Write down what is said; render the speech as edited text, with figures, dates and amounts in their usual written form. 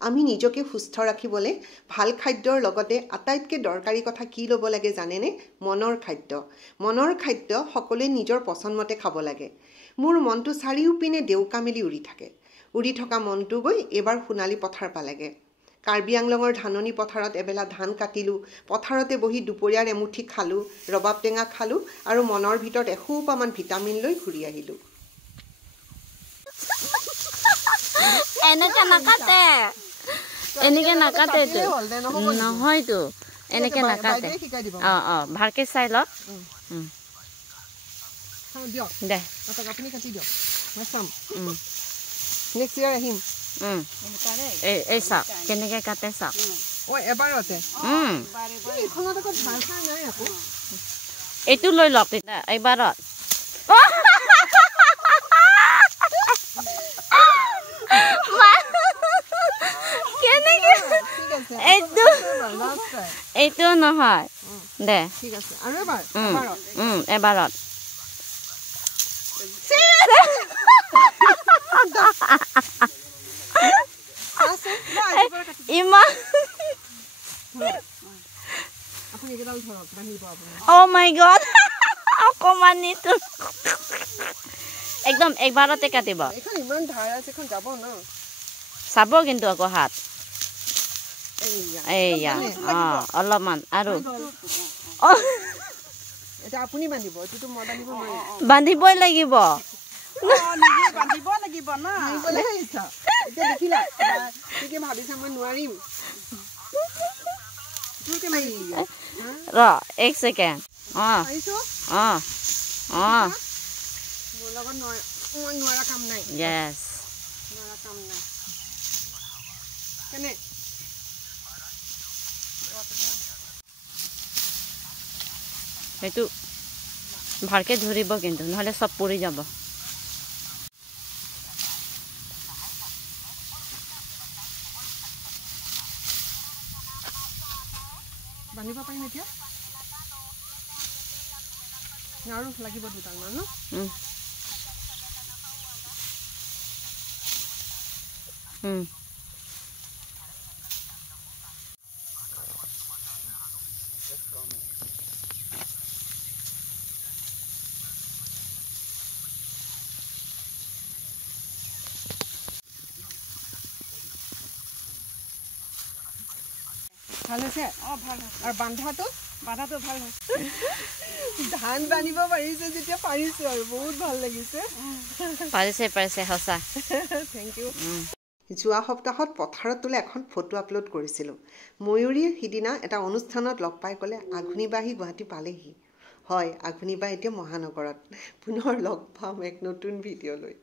আমি নিজকে সুস্থ ৰাখিবলৈ ভাল খাদ্যৰ লগতে আটাইতকৈ দৰকাৰী কথা কি ল'ব লাগে জানেনে? মনৰ খাদ্য। মনৰ খাদ্য সকলোৱে নিজৰ পচন্দমতে খাব লাগে। মোৰ মনটো চাৰিওপিনে দেউকা মেলি উৰি থাকে। উৰি থকা মনটো গৈ এবাৰ সোণালী পথাৰ পালেগে। কাৰ্বি আংলঙৰ ধাননি পথাৰত এবেলা ধান কাটিলোঁ, পথাৰতে বহি দুপৰীয়াৰ এমুঠি খালোঁ, ৰবাব টেঙা খালোঁ আৰু মনৰ ভিতৰত এসোপামান ভিটামিন লৈ ঘূৰি আহিলোঁ। এনেকে নাকাটে এনেকে নাকাটেতো নহয়তো এনেকে নাকাটে ভালকে চাই ল দে আপুনি কাটি দিয়ক মই চাম নেক্সট ইয়াৰ আহিম এই চাওক কেনেকে কাটে চাওক এবাৰতে এইখনত আকৌ ধাৰ চাৰ নাই আকৌ এইটো লৈ লওক তেতিয়া এইবাৰত এইটো নহয় দে ঠিক আছে আৰু এবাৰ এবাৰত ইমান Oh my god অকমানিটো একদম একবাৰতে কাটিব এখন ইমান ধাৰ আছে এখন যাব না চাব কিন্তু আকৌ হাত এইয়া অলপমান আৰু এটা আপুনি বান্ধিব এটো মই বান্ধিব নোৱাৰিম বান্ধিবই লাগিব নিজে বান্ধিব লাগিব না বান্ধিবলে ইচ্ছা এতিয়া দেখিলা কি ভাবিছা মই নোৱাৰিম তুই মাই ৰ এক সেকেন্ড আইছো মোৰ লগত মই নোৱাৰা কাম নাই yes নোৱাৰা কাম নাই কেনে সেইটো ভালকে ধৰিব কিন্তু নহলে সব পৰি যাব বান্ধিব পাৰিম এতিয়া আৰু লাগিব দুটামান ন ভাল হৈছে ভাল আৰু বান্ধাটো ভাল হৈছে ধান বান্ধিব পাৰিছে যেতিয়া পাৰিছো আৰু বহুত ভাল লাগিছে পাৰিছে সঁচা থেংক ইউ যোৱা সপ্তাহত পথাৰত তোলা এখন ফটো আপলোড কৰিছিলোঁ ময়ূৰীয়ে সিদিনা এটা অনুষ্ঠানত লগ পাই ক'লে আঘোণীবা আহি গুৱাহাটী পালেহি হয় আঘোণীবা এতিয়া মহানগৰত পুনৰ লগ পাম এক নতুন ভিডিঅ' লৈ